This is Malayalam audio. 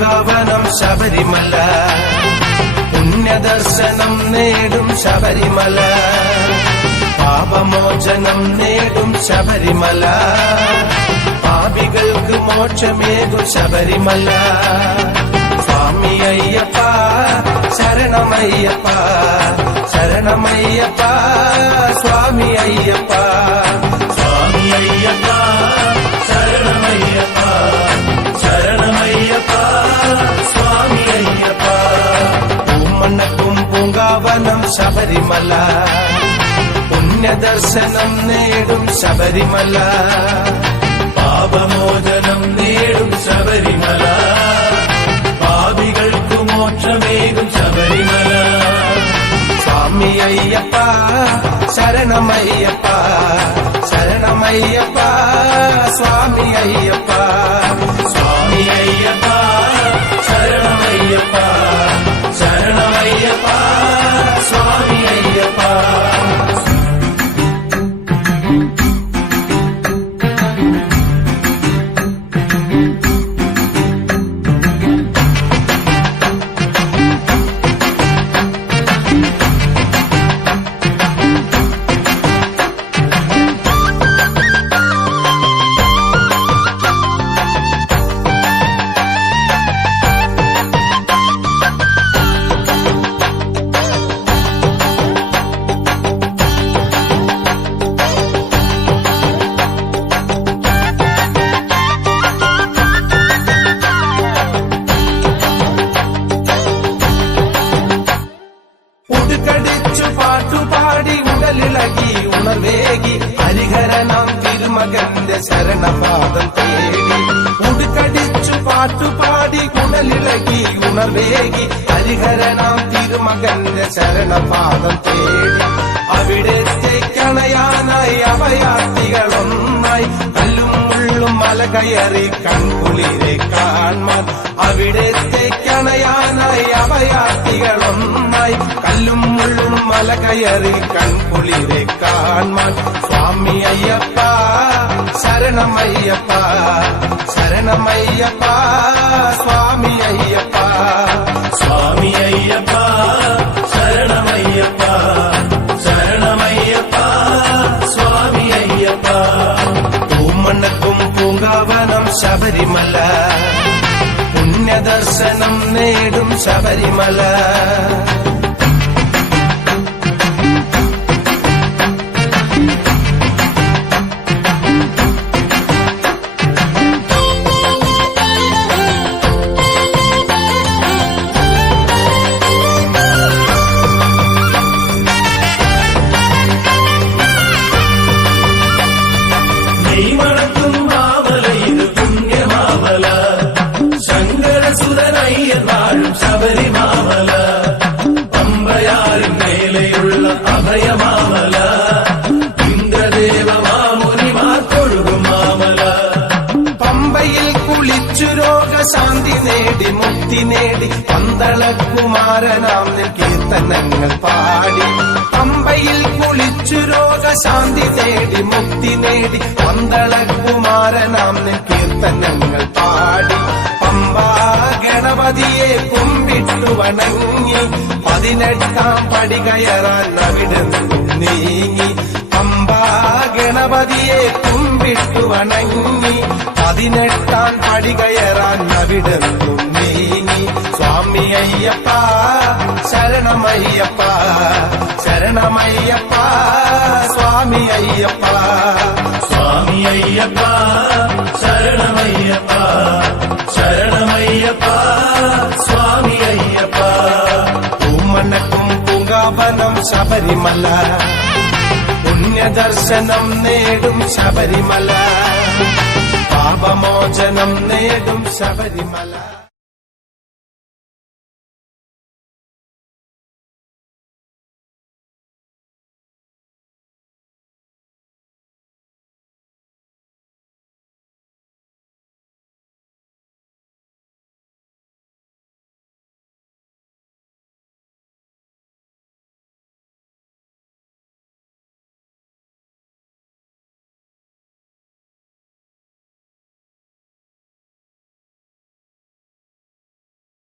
പൂങ്കാവനം ശബരിമല, പുണ്യദർശനം നേടും ശബരിമല, പാപമോചനം നേടും ശബരിമല, പാപികൾക്ക് മോക്ഷമേകും ശബരിമല. സ്വാമി അയ്യപ്പ ശരണമയ്യപ്പ, ശരണമയ്യപ്പ സ്വാമി അയ്യപ്പ, സ്വാമി അയ്യപ്പ ശരണമയ്യപ്പ, ശരണമയ്യപ്പ സ്വാമി അയ്യപ്പ. പൂമണ്ണക്കും പൂങ്കാവനം ശബരിമല, പുണ്യദർശനം നേടും ശബരിമല, പാപമോചനം നേടും ശബരിമല, പാപികൾക്കു മോക്ഷമേകും ശബരിമല. സ്വാമി അയ്യപ്പ ശരണമയ്യപ്പ, ശരണമയ്യപ്പ സ്വാമി അയ്യപ്പ, സ്വാമി അയ്യപ്പ ശരണമയ്യപ്പ, ശരണമയ്യപ്പ സ്വാമി അയ്യപ്പ. ഉടുക്കടിച്ചു പാട്ടുപാടി ഉടലിളകി ഉണർവേകി ഹരിഹരനാം തിരുമകന്റെ ശരണപാദം തേടി. ഉടുക്കടിച്ചു പാട്ടുപാടി ഉടലിളകി ഉണർവേകി ഹരിഹരനാം തിരുമകന്റെ ശരണപാദം തേടി. അവിടത്തേക്കണയാനായി അഭയാർത്ഥികളൊന്നായി കല്ലും മുള്ളും മല കയറി കൺകുളിരെ കാൺമാൻ. അവിടത്തേക്കണയാനായി അഭയാർത്ഥികളൊന്നായി കല്ലും മുള്ളും മല കയറി കൺകുളിരെ കാൺമാൻ. സ്വാമി അയ്യപ്പ ശരണമയ്യപ്പ, ശരണമയ്യപ്പ സ്വാമി അയ്യപ്പ, സ്വാമി അയ്യപ്പ ശരണമയ്യപ്പ, ശരണമയ്യപ്പ സ്വാമി അയ്യപ്പ. പൂമണ്ണക്കും പൂങ്കാവനം ശബരിമല, പുണ്യദർശനം നേടും ശബരിമല. ും മാമല ഇത് പുണ്യമാമല, ശങ്കരസുരനയ്യൻ വാഴും ശബരിമാമല, പമ്പയാറിൻ മേലെയുള്ള അഭയമാമല, ഇന്ദ്രദേവ മാമുനിമാർക്കൊഴുകും മാമല. പമ്പയിൽ കുളിച്ചു രോഗശാന്തി നേടി മുക്തി നേടി പന്തളകുമാരനാം കീർത്തനങ്ങൾ പാടി. പമ്പയിൽ കുളിച്ചു രോഗശാന്തി തേടി മുക്തി നേടി പന്തളകുമാരനാം കീർത്തനങ്ങൾ പാടി. പമ്പാ ഗണപതിയെ കുമ്പിട്ടു വണങ്ങി 18 പടി കയറാൻ അവിടെ നീങ്ങി. പമ്പാ ഗണപതിയെ കുമ്പിട്ടു വണങ്ങി 18 പടി കയറാൻ അവിടെ നീങ്ങി. സ്വാമി അയ്യപ്പ ശരണമയ്യപ്പ, ശരണമയ്യപ്പ സ്വാമി അയ്യപ്പ, സ്വാമി അയ്യപ്പ ശരണമയ്യപ്പ, ശരണമയ്യപ്പ സ്വാമി അയ്യപ്പ. പൂമണ്ണക്കും പൂങ്കാവനം ശബരിമല, പുണ്യദർശനം നേടും ശബരിമല, പാപമോചനം നേടും ശബരിമല.